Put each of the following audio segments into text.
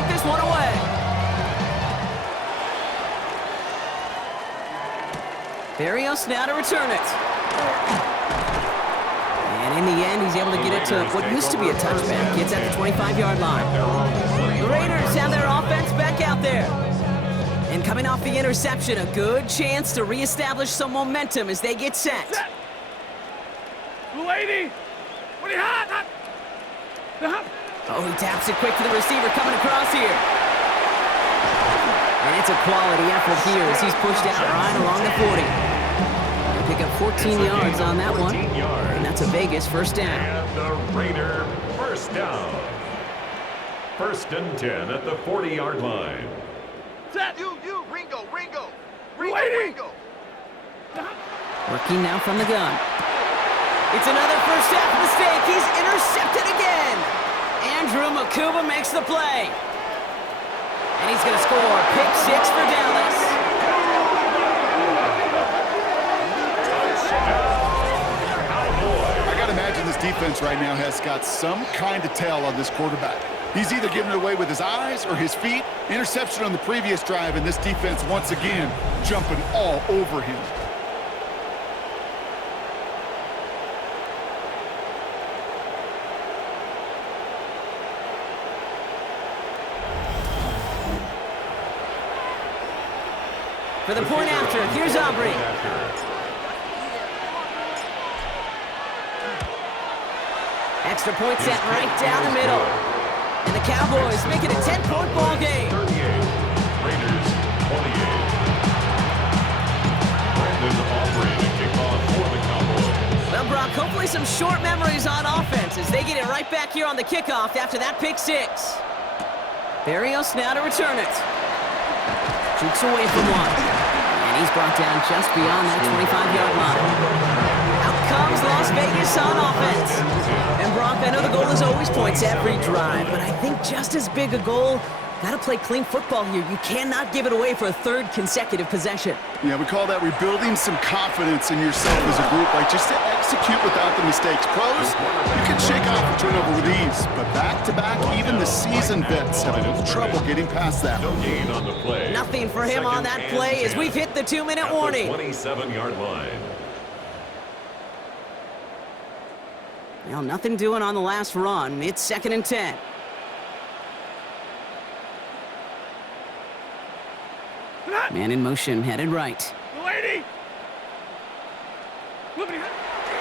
kick this one away. Barrios now to return it. And in the end, he's able to get it to what used to be a touchback. Gets at the 25-yard line. The Raiders have their offense back out there. And coming off the interception, a good chance to reestablish some momentum as they get set. Lady, what do you hot? Oh, he taps it quick to the receiver coming across here. And it's a quality effort here as he's pushed out right along the 40. He'll pick up 14 yards on that one. And that's a Vegas first down. And the Raider first down. First and 10 at the 40-yard line. Set. Ringo. Working now from the gun. It's another first half mistake. He's intercepted again. Andrew Makuba makes the play. And he's going to score. Pick 6 for Dallas. I got to imagine this defense right now has got some kind of tell on this quarterback. He's either giving it away with his eyes or his feet. Interception on the previous drive, and this defense once again jumping all over him. For the point after, here's Aubrey. Extra point set right down the middle. And the Cowboys make it a 10-point ball game. 38, Raiders 28. Brandon Aubrey to kick off for the Cowboys. Well, Brock, hopefully some short memories on offense as they get it right back here on the kickoff after that pick 6. Barrios now to return it. Shoots away from one. And he's brought down just beyond that 25-yard line. Out comes Las Vegas on offense. And Brock, I know the goal is always points every drive, but I think just as big a goal, got to play clean football here. You cannot give it away for a third consecutive possession. Yeah, we call that rebuilding some confidence in yourself as a group, like just to execute without the mistakes. Pros, you can shake off a turnover with ease, but back-to-back, even the seasoned vets have a little trouble getting past that. No gain on the play. Nothing for him on that play as we've hit the 2-minute warning. 27-yard line. Well, nothing doing on the last run. It's 2nd and 10. Man in motion, headed right. Lady.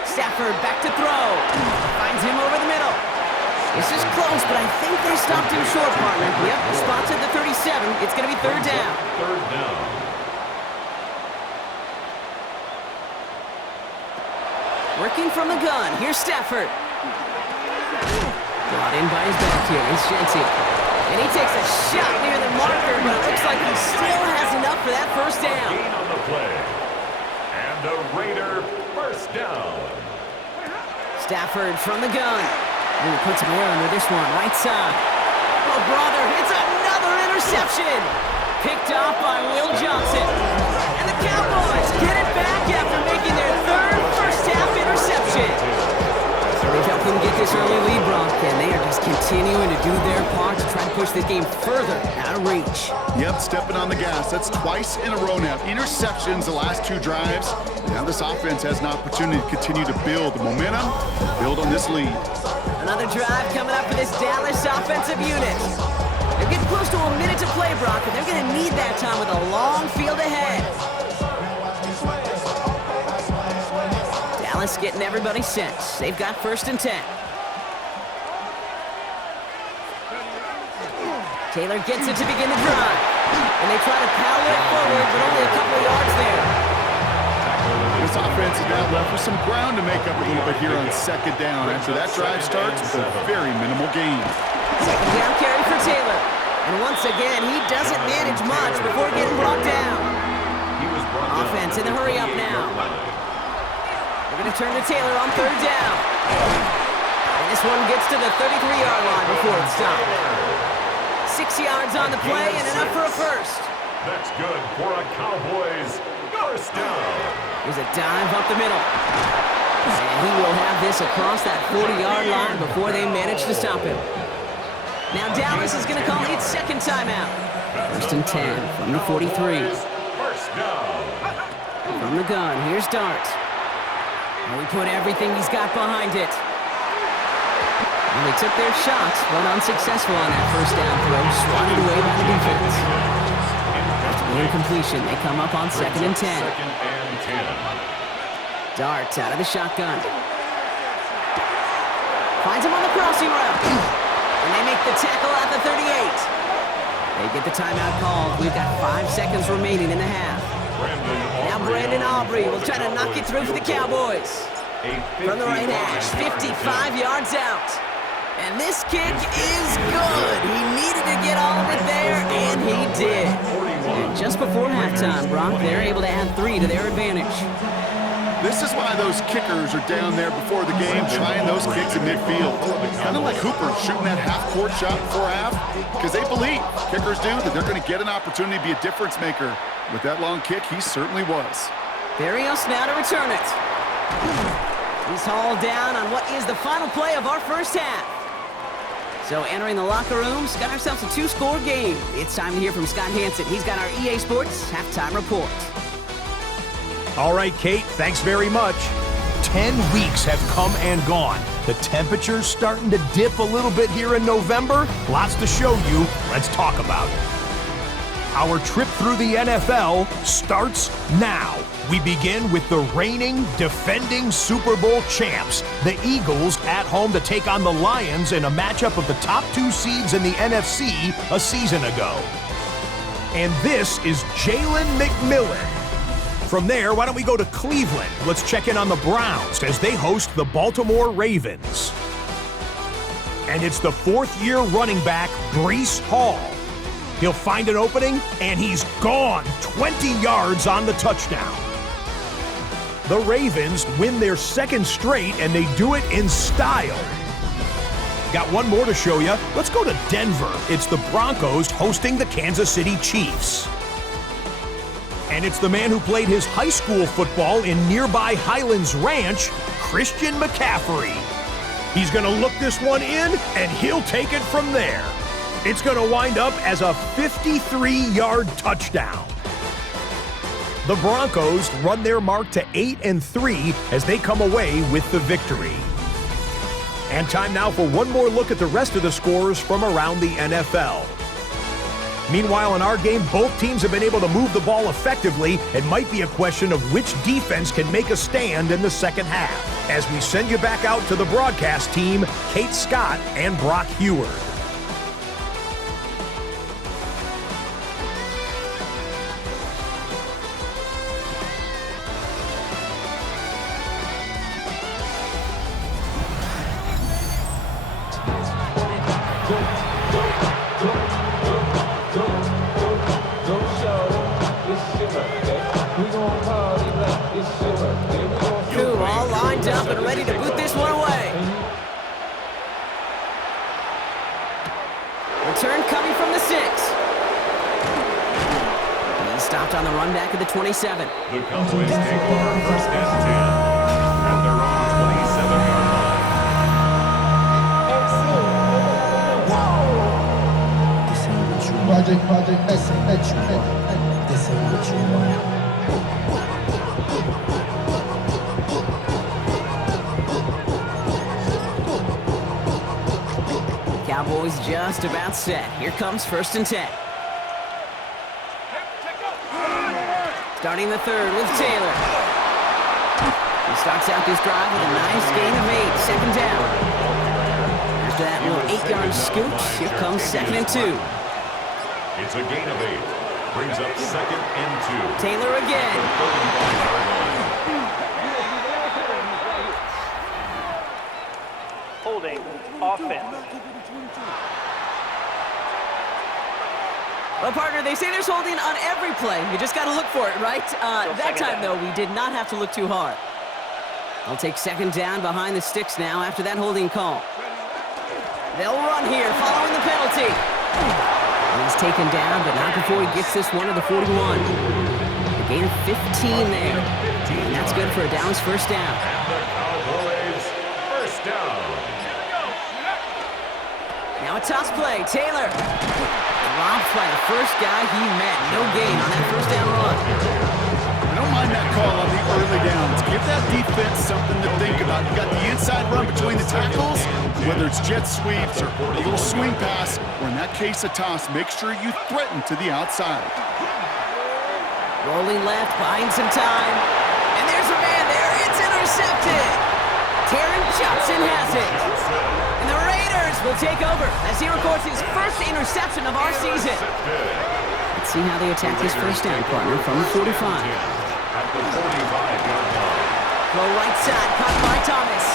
Stafford back to throw. Finds him over the middle. This is close, but I think they stopped him short, partner. Yep, spots at the 37. It's going to be 3rd down. 3rd down. Working from the gun. Here's Stafford. Brought in by his back here. Here's Shenty. And he takes a shot near the marker, but it looks like he still has enough for that first down. Gain on the play. And the Raider first down. Stafford from the gun. Ooh, puts him air under this one, right side. Oh, brother, it's another interception. Picked off by Will Johnson. And the Cowboys get it back after making their 3rd first-half interception. They've helped them get this early lead, Brock, and they are just continuing to do their part to try to push this game further out of reach. Yep, stepping on the gas. That's twice in a row now. Interceptions the last 2 drives. Now this offense has an opportunity to continue to build the momentum, build on this lead. Another drive coming up for this Dallas offensive unit. They're getting close to a minute to play, Brock, and they're going to need that time with a long field ahead. Dallas getting everybody set. They've got 1st and 10. Taylor gets it to begin the drive. And they try to power it forward, but only a couple of yards there. This offense is now left with some ground to make up a little bit here on 2nd down after that drive starts with a very minimal gain. 2nd down carry for Taylor. And once again, he doesn't manage much before getting brought down. Offense in the hurry up now. They're going to turn to Taylor on 3rd down. And this one gets to the 33-yard line before it's stopped. 6 yards on the play and enough for a first. That's good for a Cowboys first down. There's a dive up the middle. And he will have this across that 40-yard line before they manage to stop him. Now Dallas is going to call its second timeout. First and 10 from the 43. First down. From the gun, here's Dart. And we put everything he's got behind it. And they took their shots, but unsuccessful on that first down throw, swatted away by the defense. After the incompletion, they come up on second and 10. Second and 10. Dart out of the shotgun. Finds him on the crossing route. And they make the tackle at the 38. They get the timeout called. We've got 5 seconds remaining in the half. Now Brandon Aubrey will try to knock it through for the Cowboys. From the right hash, 55 yards out. And this kick is good. He needed to get all of it there, and he did. And just before halftime, Brock, they're able to add 3 to their advantage. This is why those kickers are down there before the game trying those kicks in midfield. Kind of like Hooper shooting that half-court shot before half, because they believe, kickers do, that they're going to get an opportunity to be a difference maker. With that long kick, he certainly was. Barrios now to return it. He's hauled down on what is the final play of our first half. So entering the locker rooms, got ourselves a 2-score game. It's time to hear from Scott Hansen. He's got our EA Sports halftime report. All right, Kate, thanks very much. 10 weeks have come and gone. The temperature's starting to dip a little bit here in November. Lots to show you. Let's talk about it. Our trip through the NFL starts now. We begin with the reigning, defending Super Bowl champs, the Eagles, at home to take on the Lions in a matchup of the top 2 seeds in the NFC a season ago. And this is Jalen McMillan. From there, why don't we go to Cleveland? Let's check in on the Browns as they host the Baltimore Ravens. And it's the 4th-year running back, Breece Hall. He'll find an opening, and he's gone 20 yards on the touchdown. The Ravens win their 2nd straight, and they do it in style. Got one more to show you. Let's go to Denver. It's the Broncos hosting the Kansas City Chiefs. And it's the man who played his high school football in nearby Highlands Ranch, Christian McCaffrey. He's going to look this one in, and he'll take it from there. It's going to wind up as a 53-yard touchdown. The Broncos run their mark to 8-3 as they come away with the victory. And time now for one more look at the rest of the scores from around the NFL. Meanwhile, in our game, both teams have been able to move the ball effectively. It might be a question of which defense can make a stand in the second half. As we send you back out to the broadcast team, Kate Scott and Brock Heward. All lined up and ready to boot this one away. Return coming from the 6. He stopped on the run back at the 27. The Cowboys take over first and 10 at their own 27-yard line. Project, this ain't what you want. Cowboys just about set. Here comes first and 10. Starting the 3rd with Taylor. He starts out this drive with a nice gain of 8, second down. After that little 8-yard scoot, here comes second and 2. It's a gain of 8. Brings up second and 2. Taylor again. Holding offense. Well, partner, they say there's holding on every play. You just got to look for it, right? That time, though, we did not have to look too hard. They'll take second down behind the sticks now after that holding call. They'll run here following the penalty. And he's taken down, but not before he gets this one to the 41. A gain of 15 there. And that's good for a Dallas first down. And the Cowboys first down. Now a toss play. Taylor. Dropped by the first guy he met. No gain on that first down run. I don't mind that call on the early downs. Give that defense something to think about. You got the inside run between the tackles, whether it's jet sweeps or a little swing pass, or in that case a toss, make sure you threaten to the outside. Rolling left, buying some time. And there's a man there. It's intercepted. Taron Johnson has it. And the Raiders will take over as he records his first interception of our season. Let's see how they attack this first down, partner, from the 45. At the 45-yard line. Throw right side, caught by Thomas.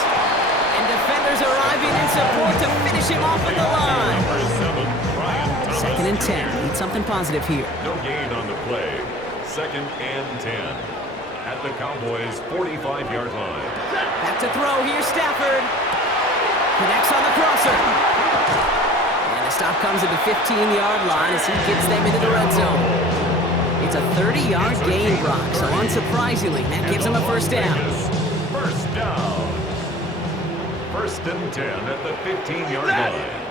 And defenders arriving in support to finish him off at the line. Number 7, Brian Thomas. 2nd and 10. Need something positive here. No gain on the play. 2nd and 10. At the Cowboys' 45-yard line. Back to throw. Here's Stafford. Connects on the crosser. And the stop comes at the 15-yard line as he gets them into the red zone. It's a 30-yard gain, Brock, so unsurprisingly, that gives him a first down. First down. 1st and 10 at the 15-yard line.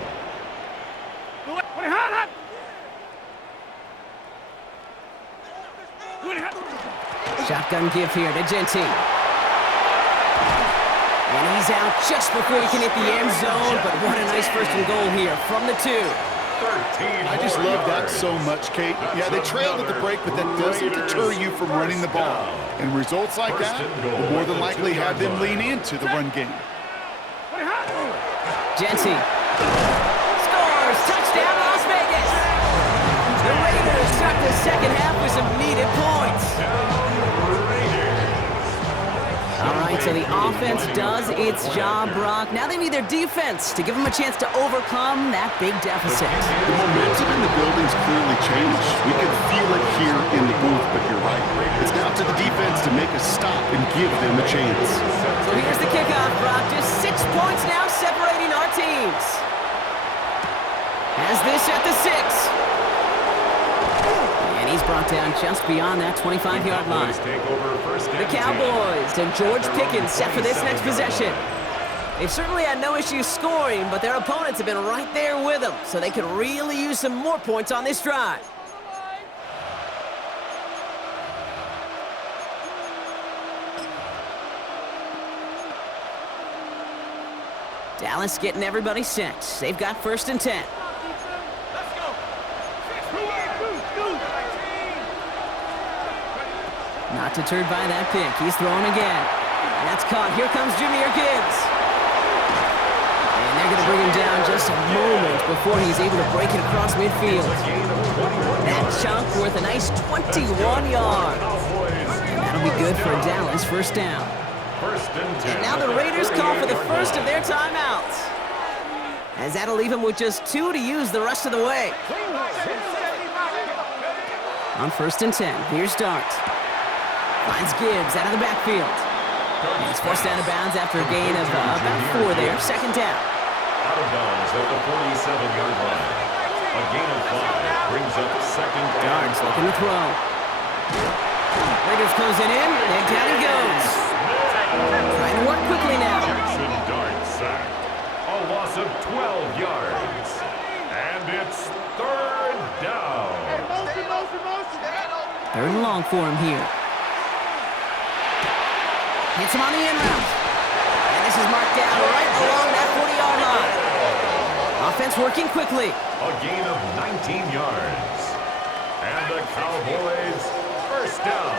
Shotgun give here to Genty. And he's out just before he can hit the end zone, but what a nice first and goal here from the 2. I just love that so much, Kate. Yeah, they trailed at the break, but that doesn't deter you from running the ball. And results like that will more than likely have them lean into the run game. Genty scores! Touchdown, Las Vegas! The Raiders start the second half with some needed points. All right, so the offense does its job, Brock. Now they need their defense to give them a chance to overcome that big deficit. The momentum in the building's clearly changed. We can feel it here in the booth, but you're right. It's now to the defense to make a stop and give them a chance. So here's the kickoff, Brock. Just 6 points now separating our teams. Has this at the 6. And he's brought down just beyond that 25-yard line. The Cowboys and George Pickens set for this next possession. They've certainly had no issues scoring, but their opponents have been right there with them, so they could really use some more points on this drive. Dallas getting everybody set. They've got 1st and 10. Not deterred by that pick. He's throwing again. And that's caught. Here comes Jahmyr Gibbs. And they're going to bring him down just a moment before he's able to break it across midfield. That chunk worth a nice 21 yards. And that'll be good for Dallas. First down. And now the Raiders call for the first of their timeouts, as that'll leave them with just 2 to use the rest of the way. On 1st and 10, here's Dart. Finds Gibbs out of the backfield. And he's forced out of bounds after a gain of about 4 there. 2nd down. Out of bounds at the 47-yard line. A gain of 5 brings up 2nd down. Dart's looking to throw. Raiders closing in, and down he goes. Trying to work quickly now. Jackson Dart sacked. A loss of 12 yards. And it's 3rd down. 3rd and long for him here. Hits him on the end route. And this is marked down right along that 40-yard line. Offense working quickly. A gain of 19 yards. And the Cowboys first down.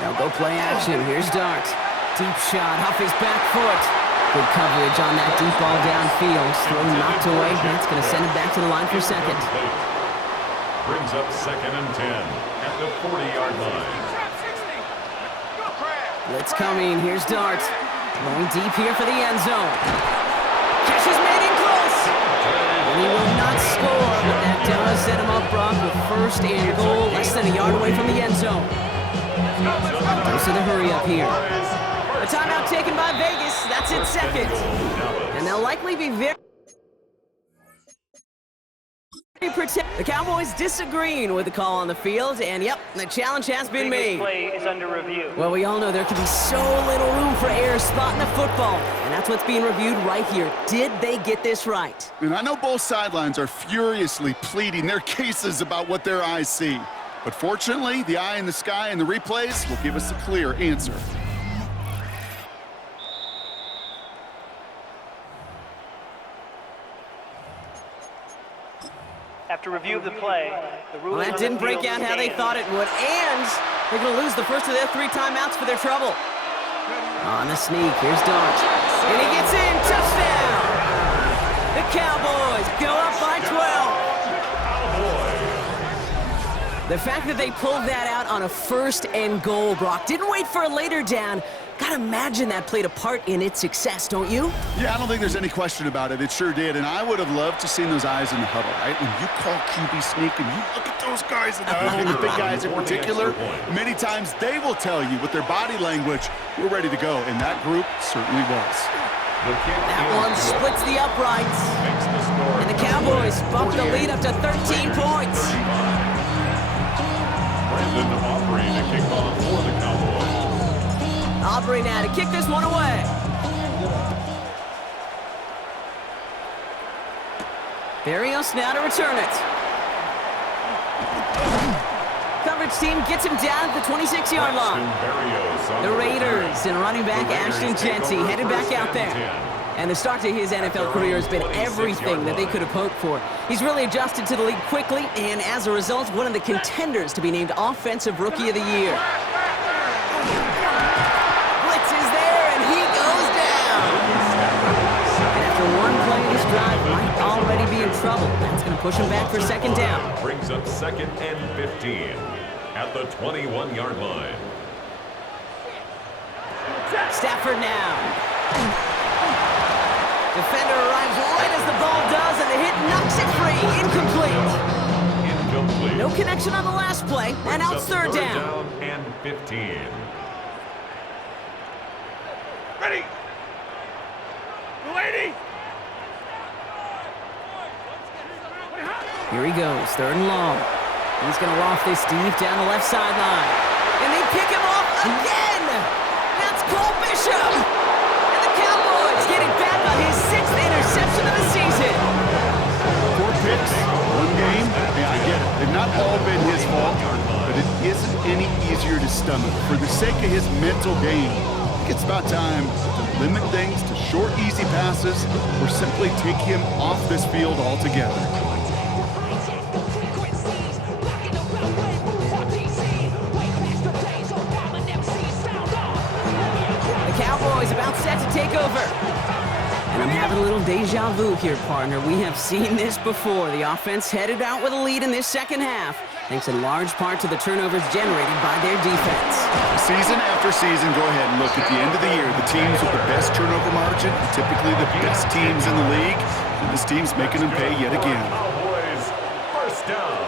Now go play action. Here's Dart. Deep shot off his back foot. Good coverage on that deep ball downfield. Throw knocked away. That's going to send him back to the line for 2nd. Brings up 2nd and 10 at the 40-yard line. Blitz coming. Here's Dart. Going deep here for the end zone. Catch is made in close. And he will not score, but that does set him up, Brock, with 1st and goal, less than a yard away from the end zone. Thanks to the hurry up here. A timeout taken by Vegas. That's its 2nd. And they'll likely be very The Cowboys disagreeing with the call on the field, and yep, the challenge has been made. Play is under review. Well, we all know there can be so little room for error spotting the football, and that's what's being reviewed right here. Did they get this right? And I know both sidelines are furiously pleading their cases about what their eyes see. But fortunately, the eye in the sky and the replays will give us a clear answer. After review of the play, the ruling Well, that on the didn't break field out how they stands. thought it would, and they're going to lose the first of their 3 timeouts for their trouble. On the sneak, here's Dart. And he gets in, touchdown! The Cowboys go up by 12. The fact that they pulled that out on a 1st and goal, Brock, didn't wait for a later down. Gotta imagine that played a part in its success, don't you? Yeah, I don't think there's any question about it. It sure did. And I would have loved to seen those eyes in the huddle, right? When you call QB sneak and you look at those guys in the huddle, and the big guys in particular, many times they will tell you with their body language, we're ready to go. And that group certainly was. That one splits the uprights. And the Cowboys bump the lead up to 13 points. Brandon Aubrey to kick off for the Cowboys. Aubrey now to kick this one away. Barrios now to return it. Coverage team gets him down at the 26-yard line. The Raiders and running back Ashton Genty headed back out there. And the start to his NFL career has been everything that they could have hoped for. He's really adjusted to the league quickly, and as a result, one of the contenders to be named Offensive Rookie of the Year. Blitz is there, and he goes down. And after one play, this drive might already be in trouble. That's going to push him back for 2nd down. Brings up 2nd and 15 at the 21-yard line. Stafford now. Defender arrives right as the ball does, and the hit knocks it free. Incomplete. Incomplete. No connection on the last play, and now it's 3rd down. And 15. Ready. Lady. Here he goes, 3rd and long. He's going to loft this deep down the left sideline. And they pick him off again! That's Cole Bishop! And the Cowboys getting back on his 6th interception of the season. 4 picks, 1 game. Yeah, I get it. They've not all been his fault, but it isn't any easier to stomach. For the sake of his mental game, I think it's about time to limit things to short, easy passes or simply take him off this field altogether. Cowboys about set to take over. And I'm having a little deja vu here, partner. We have seen this before. The offense headed out with a lead in this 2nd half, thanks in large part to the turnovers generated by their defense. Season after season, go ahead and look at the end of the year. The teams with the best turnover margin are typically the best teams in the league, and this team's making them pay yet again. Cowboys, 1st down.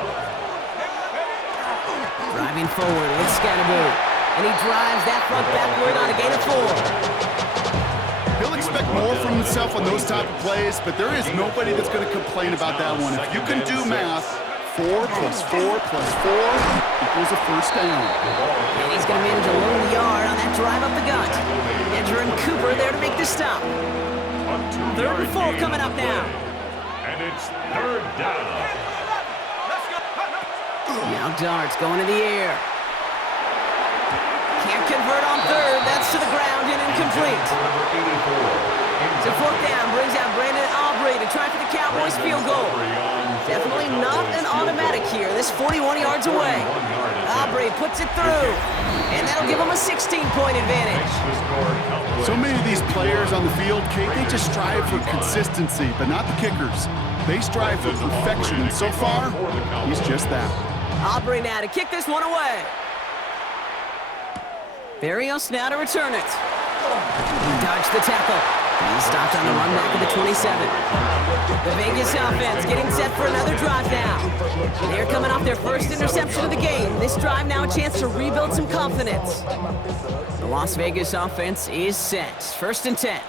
Driving forward with Scatterboo. And he drives that front backward on a gain of 4. He'll expect more from himself on those type of plays, but there is nobody that's going to complain about that one. If you can do math, 4 plus 4 plus 4 equals a 1st down. And he's going to manage a lone yard on that drive up the gut. Edger and Cooper there to make the stop. 3rd and 4 coming up now. And it's 3rd down. Now Dart's going to the air. Can't convert on 3rd. That's to the ground and incomplete. So 4th down brings out Brandon Aubrey to try for the Cowboys field goal. Definitely not an automatic here. This 41 yards away. Aubrey puts it through. And that'll give him a 16-point advantage. So many of these players on the field, Kate, they just strive for consistency, but not the kickers. They strive for perfection, and so far, he's just that. Aubrey now to kick this one away. Barrios now to return it. He dodged the tackle. He stopped on the run back of the 27. The Vegas offense getting set for another drive now. They're coming off their 1st interception of the game. This drive now a chance to rebuild some confidence. The Las Vegas offense is set. 1st and 10.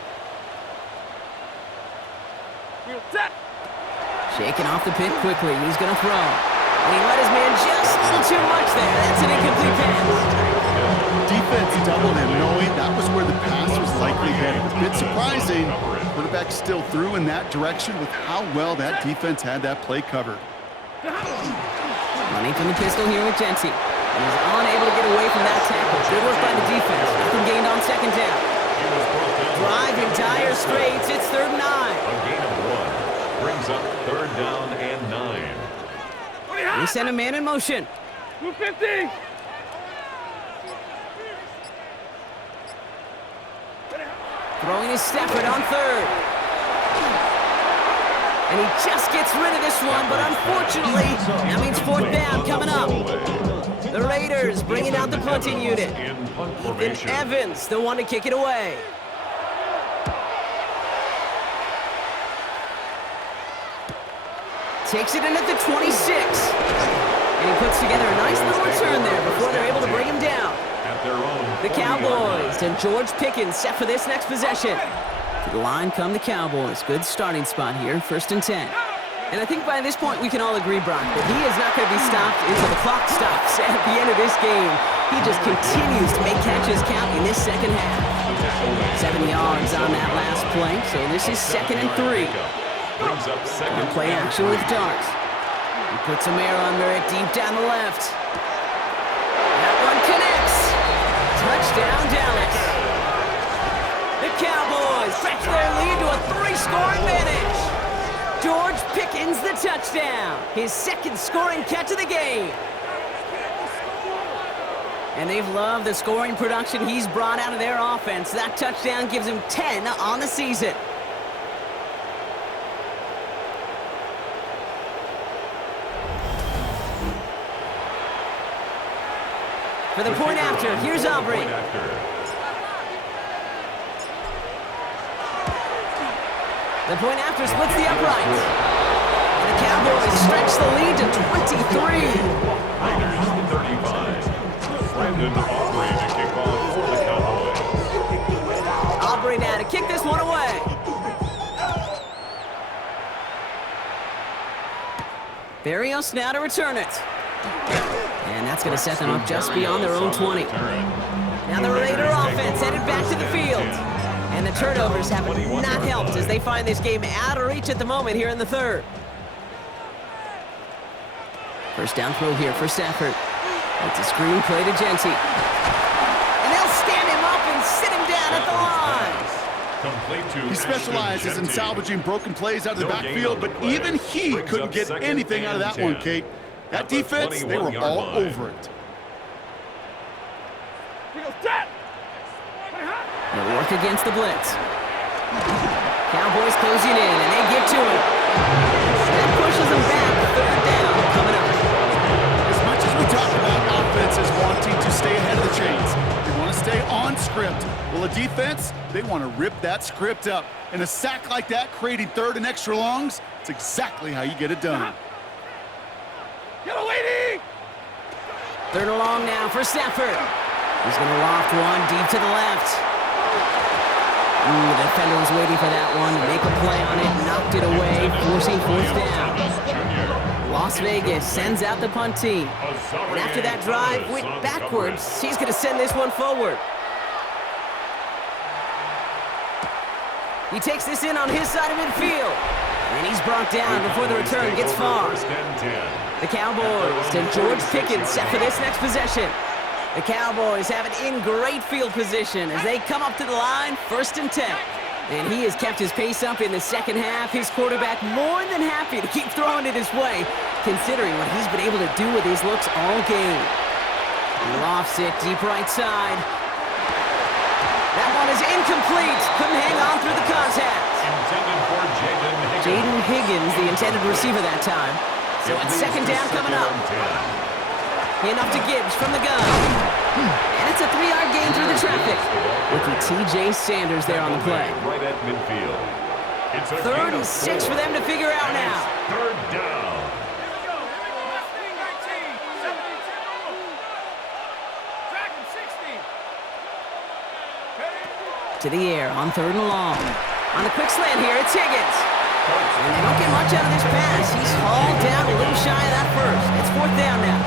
Shaking off the pit quickly. He's going to throw. And he let his man just a little too much there. That's an incomplete pass. Defense doubled him, knowing that was where the pass was likely headed. A bit surprising. Quarterback still threw in that direction with how well that defense had that play covered. Running from the pistol here with Genty. And he's unable to get away from that tackle. Good work by the defense. Nothing gained on second down. Drive in dire straits. It's 3rd and 9. A gain of 1 brings up 3rd down and 9. They send a man in motion. 250. Throwing his Stafford on 3rd. And he just gets rid of this one, but unfortunately, that means 4th down coming up. The Raiders bringing out the punting unit. Ethan Evans, the one to kick it away. Takes it in at the 26. And he puts together a nice little return there before they're able to bring him down. The Cowboys and George Pickens set for this next possession. To the line come the Cowboys. Good starting spot here, 1st and 10. And I think by this point we can all agree, Brock, that he is not going to be stopped until the clock stops at the end of this game. He just continues to make catches count in this second half. 7 yards on that last play, so this is 2nd and 3. On play action with Dart. He puts a man under it deep down the left. That one connects. Touchdown, Dallas. The Cowboys stretch their lead to a 3-score advantage. George Pickens the touchdown. His 2nd scoring catch of the game. And they've loved the scoring production he's brought out of their offense. That touchdown gives him 10 on the season. For the point after, here's Aubrey. The point after splits the uprights. And the Cowboys stretch the lead to 23. Raiders 35. Brandon Aubrey to kick off for the Cowboys. Aubrey now to kick this one away. Barrios now to return it. And that's going to set them up just beyond their own 20. Now the Raider offense headed back to the field. And the turnovers have not helped as they find this game out of reach at the moment here in the 3rd. First down throw here for Stafford. It's a screen play to Genty. And they'll stand him up and sit him down at the line. He specializes in salvaging broken plays out of the backfield, but even he couldn't get anything out of that one, Kate. That defense, they were all over it. They'll work against the blitz. Cowboys closing in, and they get to him. That pushes them back. 3rd down coming up. As much as we talk about offenses wanting to stay ahead of the chains, they want to stay on script. Well, a defense, they want to rip that script up. And a sack like that, creating 3rd and extra longs, it's exactly how you get it done. Yellow lady! 3rd and long now for Stafford. He's going to loft one deep to the left. The defender was waiting for that one. Make a play on it, knocked it away, forcing 4th down. Las Vegas sends out the punt team. And after that drive went backwards, he's going to send this one forward. He takes this in on his side of midfield. And he's brought down before the return gets far. The Cowboys and George Pickens set for this next possession. The Cowboys have it in great field position as they come up to the line, 1st and 10. And he has kept his pace up in the second half. His quarterback more than happy to keep throwing it his way, considering what he's been able to do with his looks all game. He lofts it deep right side. That one is incomplete. Couldn't hang on through the contact. Intended for Jaden Higgins, the intended receiver that time. So it's 2nd down coming up. Enough to Gibbs from the gun. And it's a 3-yard gain through the traffic. Rookie T.J. Sanders there on the play. Right at midfield. It's a 3rd and 6 for them to figure out now. 3rd down. To the air on 3rd and long. On the quick slant here, it's Higgins. And they don't get much out of this pass. He's hauled down a little shy of that first. It's 4th down now.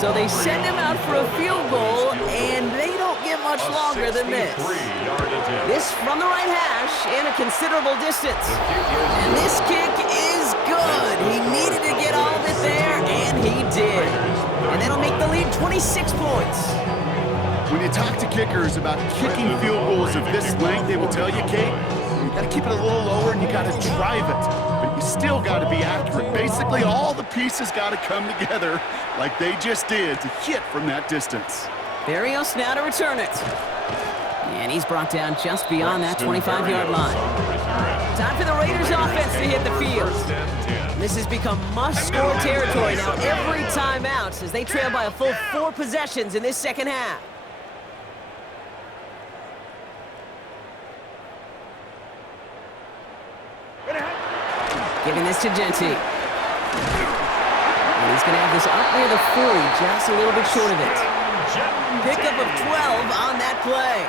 So they send him out for a field goal, and they don't get much longer than this. This from the right hash and a considerable distance. And this kick is good. He needed to get all of it there, and he did. And that'll make the lead 26 points. When you talk to kickers about kicking field goals of this length, they will tell you, Kate, you got to keep it a little lower and you got to drive it. But you still got to be accurate. Basically, all the pieces got to come together like they just did to hit from that distance. Berrios now to return it. And he's brought down just beyond that 25-yard line. Time for the Raiders offense to hit the field. This has become must-score territory now every time out as they trail by a full 4 possessions in this second half. Giving this to Genty. And he's going to have this up near the 40, just a little bit short of it. Pickup of 12 on that play.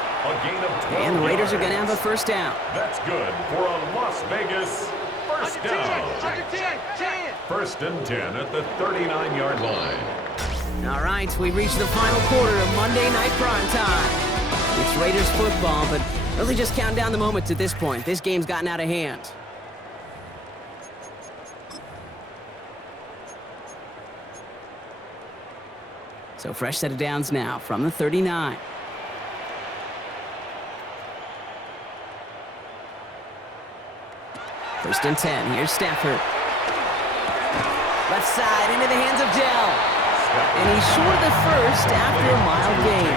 And the Raiders are going to have a first down. That's good for a Las Vegas first down. First and 10 at the 39-yard line. All right, we've reached the final quarter of Monday Night Prime Time. It's Raiders football, but really just counting down the moments at this point. This game's gotten out of hand. So fresh set of downs now from the 39. First and 10. Here's Stafford. Left side into the hands of Dell. And he's short of the first after a mild gain.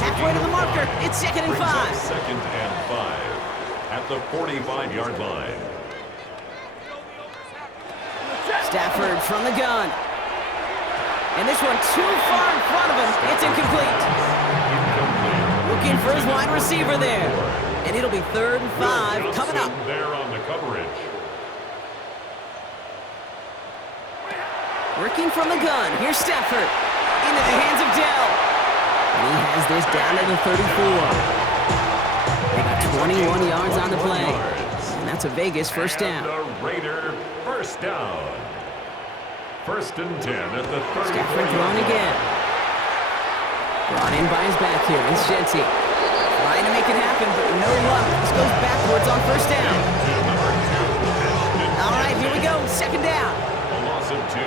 Halfway to the marker. It's 2nd and 5. 2nd and 5 at the 45-yard line. Stafford from the gun. And this one too far in front of him. It's incomplete. Looking for his wide receiver there. And it'll be 3rd and 5 coming up. There on the coverage. Working from the gun. Here's Stafford. Into the hands of Dell. And he has this down to the 34. They got 21 yards on the play. And that's a Vegas first down. And the Raider first down. First and 10 at the 30. Stafford thrown again. Brought in by his back here. It's Genty. Trying to make it happen, but no luck. This goes backwards on first down. All right, here we go. 2nd down. A loss of 2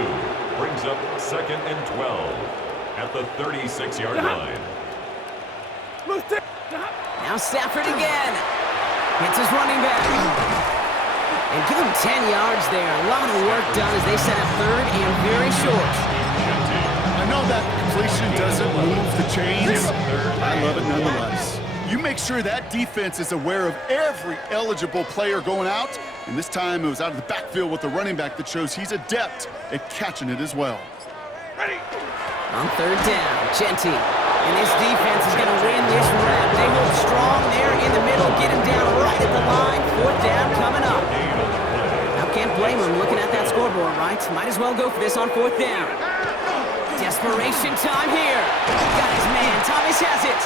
brings up 2nd and 12 at the 36-yard line. Now Stafford again. Hits his running back. And give him 10 yards there. A lot of work done as they set up 3rd and very short. I know that completion doesn't move the chains. I love it nonetheless. You make sure that defense is aware of every eligible player going out. And this time it was out of the backfield with the running back that shows he's adept at catching it as well. On 3rd down, Genty. And this defense is going to win this round. They hold strong there in the middle. Get him down right at the line. 4th down coming up. Now can't blame him looking at that scoreboard, right? Might as well go for this on 4th down. Desperation time here. Got his man. Thomas has it.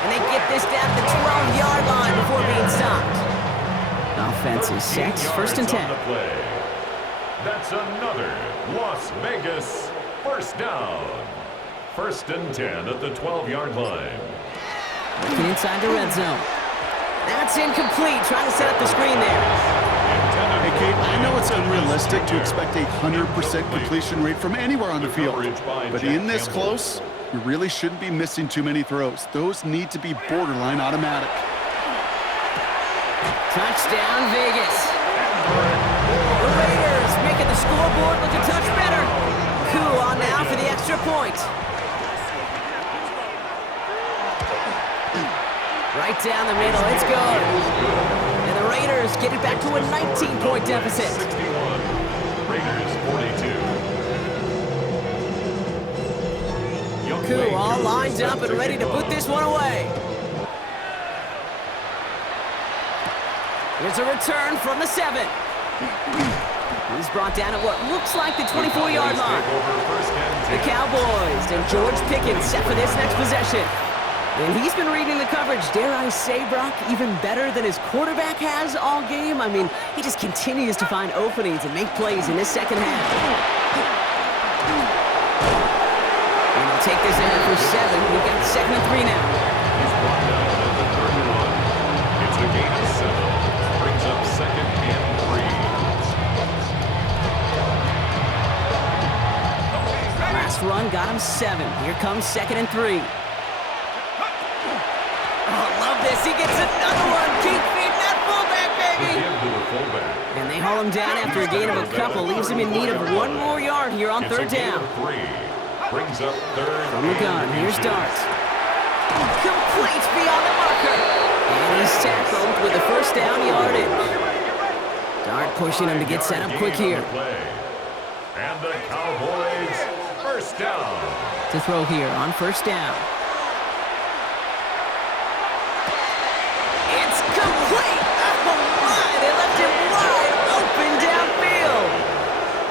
And they get this down to the 12-yard line before being stopped. Offense is set. 1st and 10. That's another Las Vegas first down. 1st and 10 at the 12-yard line. Looking inside the red zone. That's incomplete. Trying to set up the screen there. Hey, Kate, I know it's unrealistic to expect a 100% completion rate from anywhere on the field. But in this close, you really shouldn't be missing too many throws. Those need to be borderline automatic. Touchdown, Vegas. The Raiders making the scoreboard look a touch better. Cool on now for the extra point. Right down the middle, it's good. And the Raiders get it back to a 19-point deficit. 61, Raiders 42. Cool all lined up and ready to put this one away. Here's a return from the 7. He's brought down at what looks like the 24-yard line. The Cowboys and George Pickens set for this next possession. And he's been reading the coverage, dare I say, Brock, even better than his quarterback has all game. I mean, he just continues to find openings and make plays in this second half. And he'll take this in for 7. We've got 2nd and 3 now. He's brought down at the 31. It's a gain of 7. Brings up 2nd and 3. Last run got him 7. Here comes 2nd and 3. Oh, love this. He gets another one. Keep feeding that fullback, baby. And they haul him down after a gain of a couple. Leaves him in need of 1 more yard here on 3rd down. Brings up 3rd. From the gun, here's Dart. Complete beyond the marker. And he's tackled with the 1st down yardage. Dart pushing him to get set up quick here. And the Cowboys 1st down. To throw here on 1st down. It's complete. Oh my, they left him wide open downfield.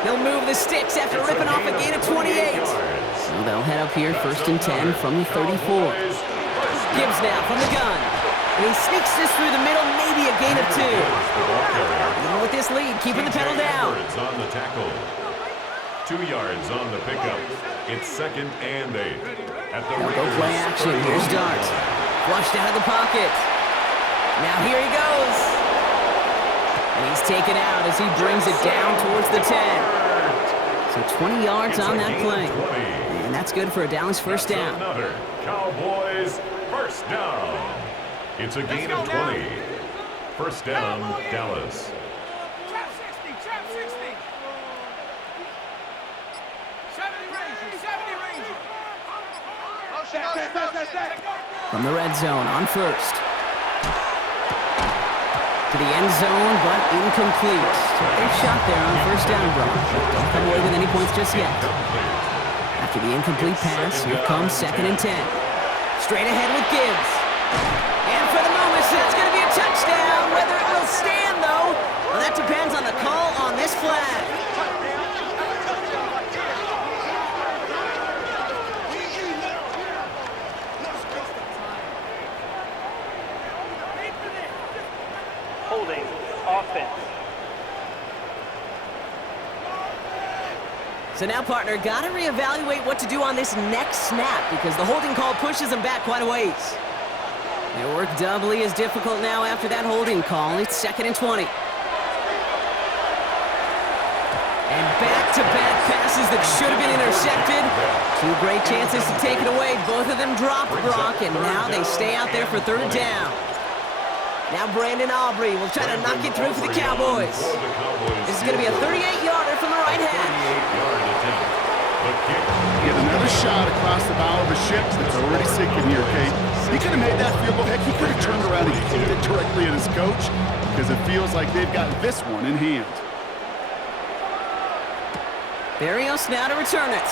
He'll move the sticks after ripping off a gain of 28. So they'll head up here 1st and 10 from the 34. Gibbs now from the gun. And he sneaks this through the middle, maybe a gain of 2. Even with this lead, keeping the pedal down. On the tackle. 2 yards on the pickup. It's 2nd and 8. At the They'll go play action. Here's Dart. Flushed out of the pocket. Now here he goes. And he's taken out as he brings it down towards the 10. So 20 yards on that play. And that's good for a Dallas 1st down. Another Cowboys 1st down. It's a gain of 20. 1st down, Dallas. Trap 60, trap 60. 70 range. From the red zone on 1st. To the end zone, but incomplete. So they've shot there on 1st down, Brock. Don't come away with any points just yet. After the incomplete pass, here comes 2nd and 10. Straight ahead with Gibbs. And for the moment, so it's going to be a touchdown. Whether it will stand, though, well, that depends on the call on this flag. Holding. Offense. So now, partner, got to reevaluate what to do on this next snap because the holding call pushes him back quite a ways. Their work doubly is difficult now after that holding call. It's 2nd and 20. And back-to-back passes that should have been intercepted. 2 great chances to take it away. Both of them dropped, Brock, and now they stay out there for 3rd down. Now Brandon Aubrey will try to knock it through for the Cowboys. This is going to be a 38-yarder from the right hash. Get another shot across the bow of a ship that's already sinking here, Kate. He could have made that field goal. Heck, he could have turned around and kicked it directly at his coach because it feels like they've got this one in hand. Barrios now to return it.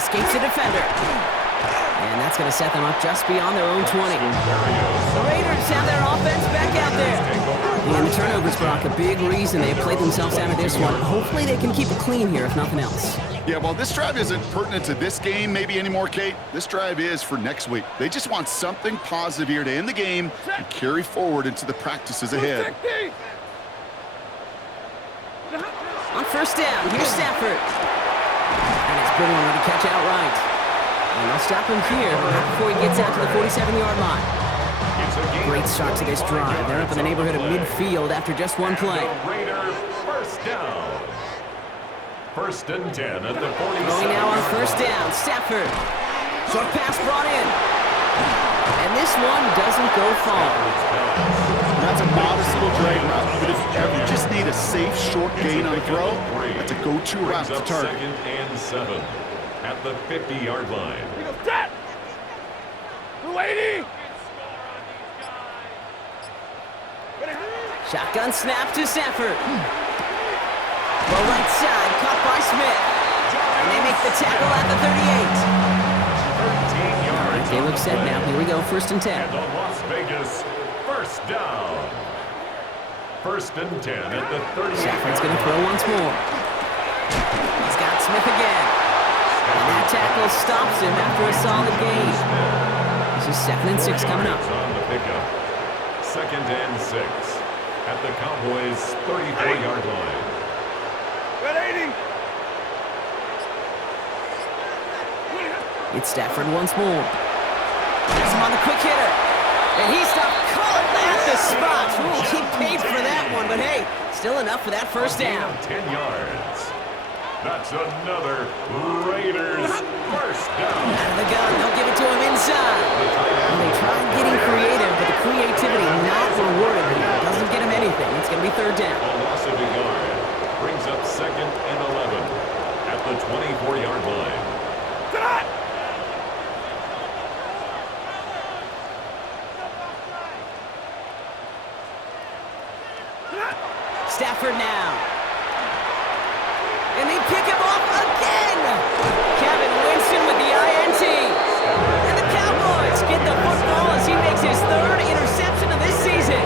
Escapes the defender. And that's going to set them up just beyond their own 20. The Raiders have their offense back out there. And the turnovers, Brock, a big reason they played themselves out of this one. Hopefully they can keep it clean here, if nothing else. Yeah, well, this drive isn't pertinent to this game maybe anymore, Kate. This drive is for next week. They just want something positive here to end the game and carry forward into the practices ahead. On 1st down, here's Stafford. And it's been one to catch outright. And they'll stop him here, but not before he gets out to the 47-yard line. Great start to this drive. They're up in the neighborhood of midfield after just 1 play. Raider 1st down. 1st and 10 at the 47. Going now on 1st down, Stafford. Short pass brought in. And this one doesn't go far. That's a modest little drag route, but if you ever just need a safe, short gain on throw, that's a go-to route to target. 2nd and 7 at the 50-yard line. We're waiting. Shotgun snap to Stafford. The right side, caught by Smith. And they make the tackle at the 38. 13 yards. They look set now. Here we go, 1st and 10. And the Las Vegas 1st down. 1st and 10 at the 38. Stafford's going to throw once more. He's got Smith again. And that tackle stops him after a solid gain. This is 2nd and 6 coming up. On the pickup. 2nd and 6 at the Cowboys' 34-yard line. Red 80. It's Stafford once more. There's him on the quick hitter. And he stopped caught at the spot. Ooh, he paid for that one, but hey, still enough for that first down. 10 yards. That's another Raiders first down. Out of the gun, they'll give it to him inside. And they tried getting creative, but the creativity not rewarded here. Doesn't get him anything. It's going to be 3rd down. A loss of a yard brings up 2nd and 11 at the 24-yard line. Stafford now. And they pick him off again. Kevin Winston with the INT. And the Cowboys get the football as he makes his 3rd interception of this season.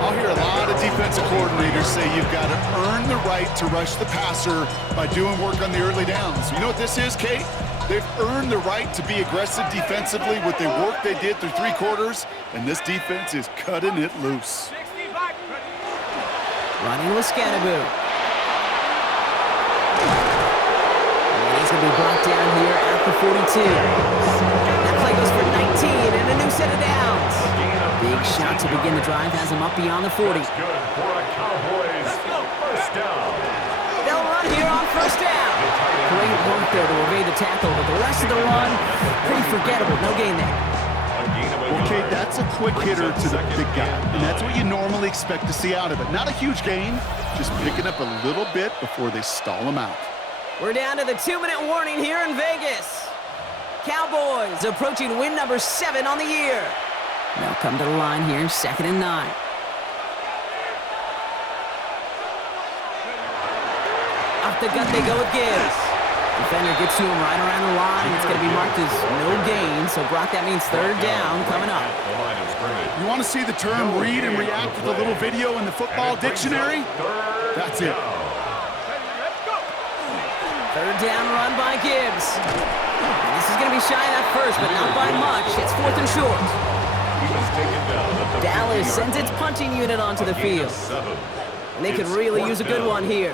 I'll hear a lot of defensive coordinators say you've got to earn the right to rush the passer by doing work on the early downs. You know what this is, Kate? They've earned the right to be aggressive defensively with the work they did through 3 quarters, and this defense is cutting it loose. 60 back. Running with Scannaboo. And he's going to be brought down here at the 42. That play goes for 19 and a new set of downs. Big shot to begin the drive has him up beyond the 40. Good for a Cowboys first down. They'll run here on 1st down. Great work there to evade the tackle, but the rest of the run, pretty forgettable. No gain there. Well, Kate, that's a quick hitter to the big guy, and that's what you normally expect to see out of it. Not a huge gain, just picking up a little bit before they stall him out. We're down to the 2-minute warning here in Vegas. Cowboys approaching win number 7 on the year. They'll come to the line here, 2nd and 9. Up the gut they go with Gibbs. Defender gets to him right around the line. It's going to be marked as no gain. So, Brock, that means 3rd down coming up. You want to see the term read and react with a little video in the football dictionary? That's it. 3rd down run by Gibbs. And this is going to be shy of that first, but not by much. It's 4th and short. Dallas sends its punting unit onto the field. And they could really use a good one here.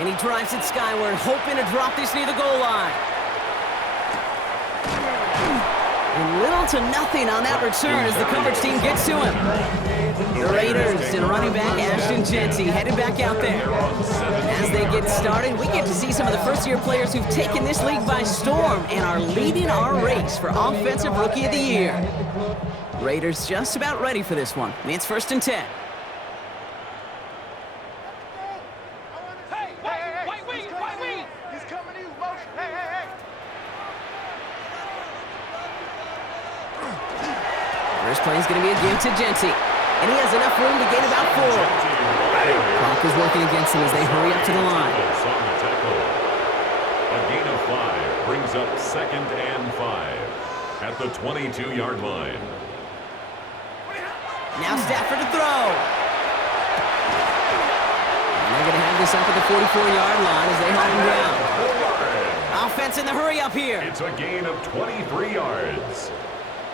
And he drives it skyward, hoping to drop this near the goal line. And little to nothing on that return as the coverage team gets to him. The Raiders and running back Ashton Jeanty headed back out there. As they get started, we get to see some of the first-year players who've taken this league by storm and are leading our race for Offensive Rookie of the Year. Raiders just about ready for this one. It's 1st and 10. First play is going to be a give to Jeanty. And he has enough room to gain about 4. Clock is working against him as they hurry up to the line. A gain of 5 brings up 2nd and 5 at the 22-yard line. Now Stafford to throw. And they're going to have this up at the 44-yard line as they hold him down. Offense in the hurry up here. It's a gain of 23 yards.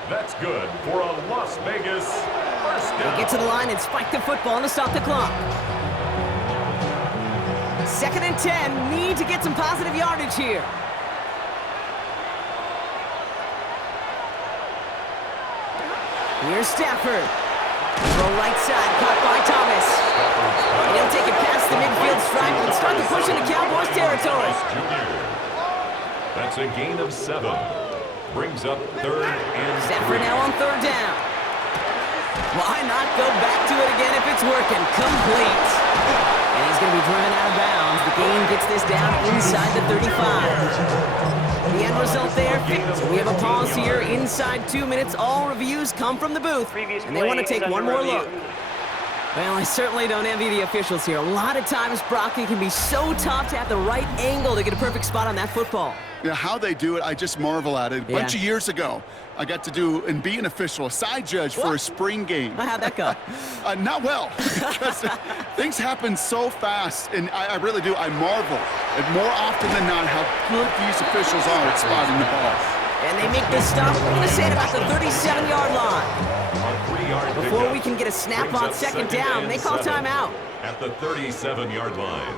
That's good for a Las Vegas first down. They get to the line and spike the football to stop the clock. 2nd and 10. Need to get some positive yardage here. Here's Stafford. Throw right side, caught by Thomas. And he'll take it past the midfield stripe and start to push into Cowboys territory. That's a gain of 7. Brings up 3rd and 3. Stafford now on 3rd down. Why not go back to it again if it's working? Complete. And he's going to be driven out of bounds. The gain gets this down inside the 35. The end result there, so we have a pause here inside 2 minutes. All reviews come from the booth, and they want to take one more look. Well, I certainly don't envy the officials here. A lot of times, Brock, it can be so tough to have the right angle to get a perfect spot on that football. Yeah, how they do it, I just marvel at it. A bunch of years ago, I got to do and be an official, a side judge for a spring game. How'd that go? Not well, because things happen so fast, and I really do. I marvel at more often than not how good these officials are at spotting the ball. And they make this stop, we're going to say it about the 37-yard line. Before we can get a snap on second down, they call timeout. At the 37-yard line.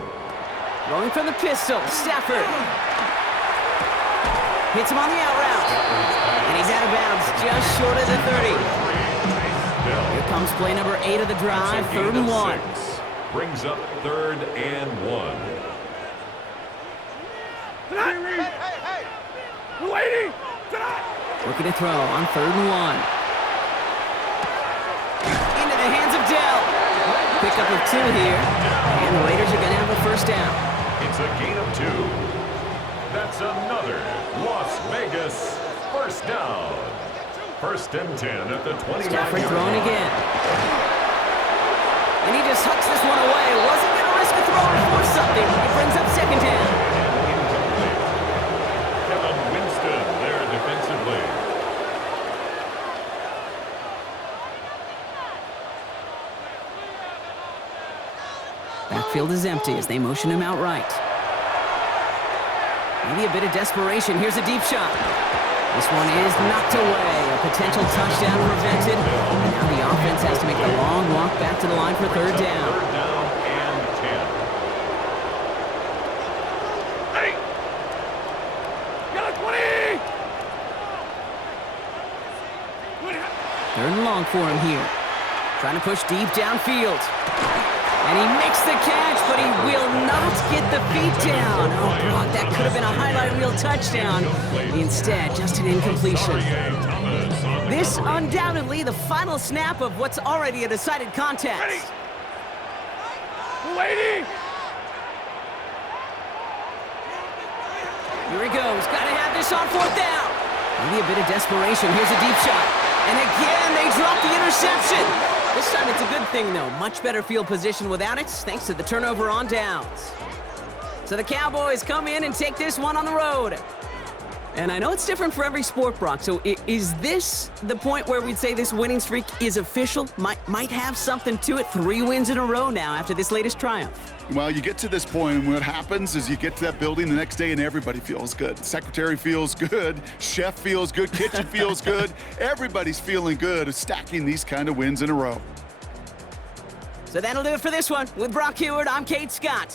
Rolling from the pistol, Stafford. Hits him on the out route. And he's out of bounds, just short of the 30. Here comes play number 8 of the drive, 3rd and 1. Brings up 3rd and 1. Hey! We're waiting! Looking to throw on 3rd and 1. Into the hands of Dell. Pickup of 2 here. And the Raiders are going to have a first down. It's a gain of 2. That's another Las Vegas first down. 1st and 10 at the 29-yard Stafford line. throwing again. And he just hucks this one away. Wasn't going to risk a throw or force something. It brings up 2nd down. Incomplete. Kevin Winston there defensively. Backfield is empty as they motion him out right. Maybe a bit of desperation. Here's a deep shot. This one is knocked away. A potential touchdown prevented. And now the offense has to make the long walk back to the line for 3rd down. 3rd down and 10. Hey! Got a 20! 3rd and long for him here. Trying to push deep downfield. And he makes the catch, but he will not get the feet down. Oh, Brock, that could have been a highlight reel touchdown. Instead, just an incompletion. This undoubtedly the final snap of what's already a decided contest. Ready! We're waiting! Here he goes. Got to have this on 4th down. Maybe a bit of desperation. Here's a deep shot. And again, they drop the interception. This time it's a good thing, though. Much better field position without it, thanks to the turnover on downs. So the Cowboys come in and take this one on the road. And I know it's different for every sport, Brock, so is this the point where we'd say this winning streak is official? Might have something to it. 3 wins in a row now after this latest triumph. Well, you get to this point, and what happens is you get to that building the next day, and everybody feels good. Secretary feels good, chef feels good, kitchen feels good. Everybody's feeling good of stacking these kind of wins in a row. So that'll do it for this one. With Brock Heward, I'm Kate Scott.